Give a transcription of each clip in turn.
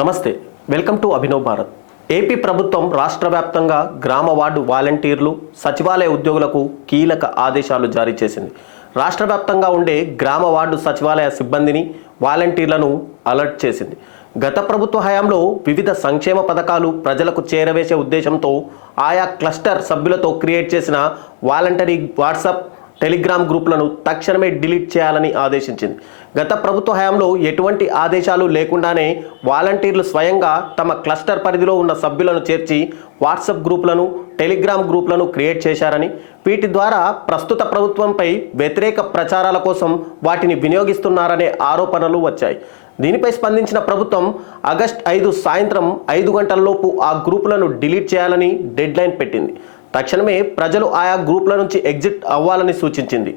నమస్తే, welcome to Abhinav Bharat. AP ప్రభుత్వం రాష్ట్ర వ్యాప్తంగా గ్రామ వార్డు వాలంటీర్లు, సచివాలయ ఉద్యోగులకు కీలక ఆదేశాలు జారీ చేసింది. రాష్ట్ర వ్యాప్తంగా ఉండే గ్రామ వార్డు సచివాలయ సిబ్బందిని, వాలంటీర్లను అలర్ట్ చేసింది. గత ప్రభుత్వ హయాంలో వివిధ సంక్షేమ పథకాలు ప్రజలకు చేరవేసే ఉద్దేశంతో ఆయా క్లస్టర్ సభ్యులతో క్రియేట్ చేసిన వాలంటరీ వాట్సాప్, టెలిగ్రామ్ గ్రూపులను తక్షణమే డిలీట్ చేయాలని ఆదేశించింది. గత ప్రభుత్వ హయాంలో ఎటువంటి ఆదేశాలు లేకుండానే వాలంటీర్లు స్వయంగా తమ క్లస్టర్ పరిధిలో ఉన్న సభ్యులను చేర్చి వాట్సాప్ గ్రూపులను, టెలిగ్రామ్ గ్రూపులను క్రియేట్ చేశారని, వీటి ద్వారా ప్రస్తుత ప్రభుత్వంపై వ్యతిరేక ప్రచారాల కోసం వాటిని వినియోగిస్తున్నారనే ఆరోపణలు వచ్చాయి. దీనిపై స్పందించిన ప్రభుత్వం ఆగస్టు 5 సాయంత్రం 5 గంటలలోపు ఆ గ్రూపులను డిలీట్ చేయాలని డెడ్లైన్ పెట్టింది. తక్షణమే ప్రజలు ఆయా గ్రూపుల నుంచి ఎగ్జిట్ అవ్వాలని సూచించింది.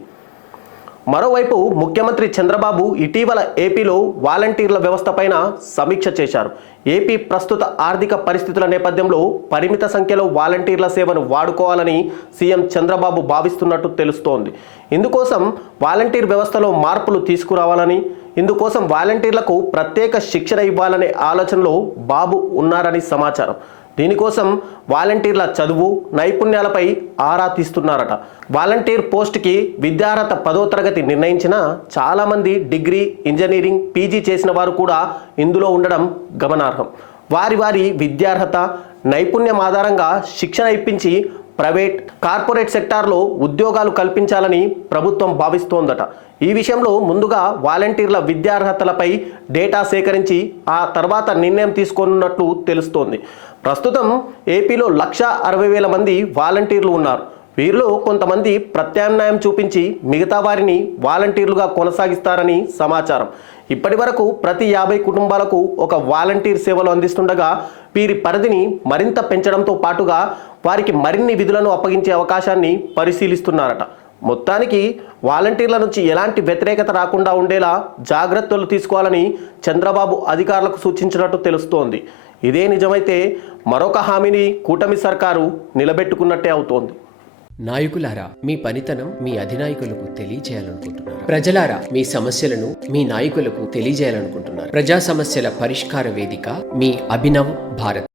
మరోవైపు ముఖ్యమంత్రి చంద్రబాబు ఇటీవల ఏపీలో వాలంటీర్ల వ్యవస్థపైన సమీక్ష చేశారు. ఏపీ ప్రస్తుత ఆర్థిక పరిస్థితుల నేపథ్యంలో పరిమిత సంఖ్యలో వాలంటీర్ల సేవను వాడుకోవాలని సీఎం చంద్రబాబు భావిస్తున్నట్టు తెలుస్తోంది. ఇందుకోసం వాలంటీర్ వ్యవస్థలో మార్పులు తీసుకురావాలని, ఇందుకోసం వాలంటీర్లకు ప్రత్యేక శిక్షణ ఇవ్వాలనే ఆలోచనలో బాబు ఉన్నారని సమాచారం. దీనికోసం వాలంటీర్ల చదువు, నైపుణ్యాలపై ఆరా తీస్తున్నారట. వాలంటీర్ పోస్టుకి విద్యార్హత 10వ తరగతి నిర్ణయించిన చాలామంది డిగ్రీ, ఇంజనీరింగ్, పీజీ చేసిన వారు కూడా ఇందులో ఉండడం గమనార్హం. వారి విద్యార్హత, నైపుణ్యం ఆధారంగా శిక్షణ ఇప్పించి ప్రైవేట్, కార్పొరేట్ సెక్టార్లో ఉద్యోగాలు కల్పించాలని ప్రభుత్వం భావిస్తోందట. ఈ విషయంలో ముందుగా వాలంటీర్ల విద్యార్హతలపై డేటా సేకరించి ఆ తర్వాత నిర్ణయం తీసుకోనున్నట్లు తెలుస్తోంది. ప్రస్తుతం ఏపీలో 1,60,000 మంది వాలంటీర్లు ఉన్నారు. వీరిలో కొంతమంది ప్రత్యామ్నాయం చూపించి మిగతా వారిని వాలంటీర్లుగా కొనసాగిస్తారని సమాచారం. ఇప్పటి వరకు ప్రతి 50 కుటుంబాలకు ఒక వాలంటీర్ సేవలు అందిస్తుండగా వీరి పరిధిని మరింత పెంచడంతో పాటుగా వారికి మరిన్ని విధులను అప్పగించే అవకాశాన్ని పరిశీలిస్తున్నారట. మొత్తానికి వాలంటీర్ల నుంచి ఎలాంటి వ్యతిరేకత రాకుండా ఉండేలా జాగ్రత్తలు తీసుకోవాలని చంద్రబాబు అధికారులకు సూచించినట్టు తెలుస్తోంది. ఇదే నిజమైతే మరొక హామీని కూటమి సర్కారు నిలబెట్టుకున్నట్టే అవుతోంది. నాయకులారా, మీ పనితనం మీ అధినాయకులకు తెలియజేయాలనుకుంటున్నారు. ప్రజలారా, మీ సమస్యలను మీ నాయకులకు తెలియజేయాలనుకుంటున్నారు. ప్రజా సమస్యల పరిష్కార వేదిక మీ అభినవ్ భారత్.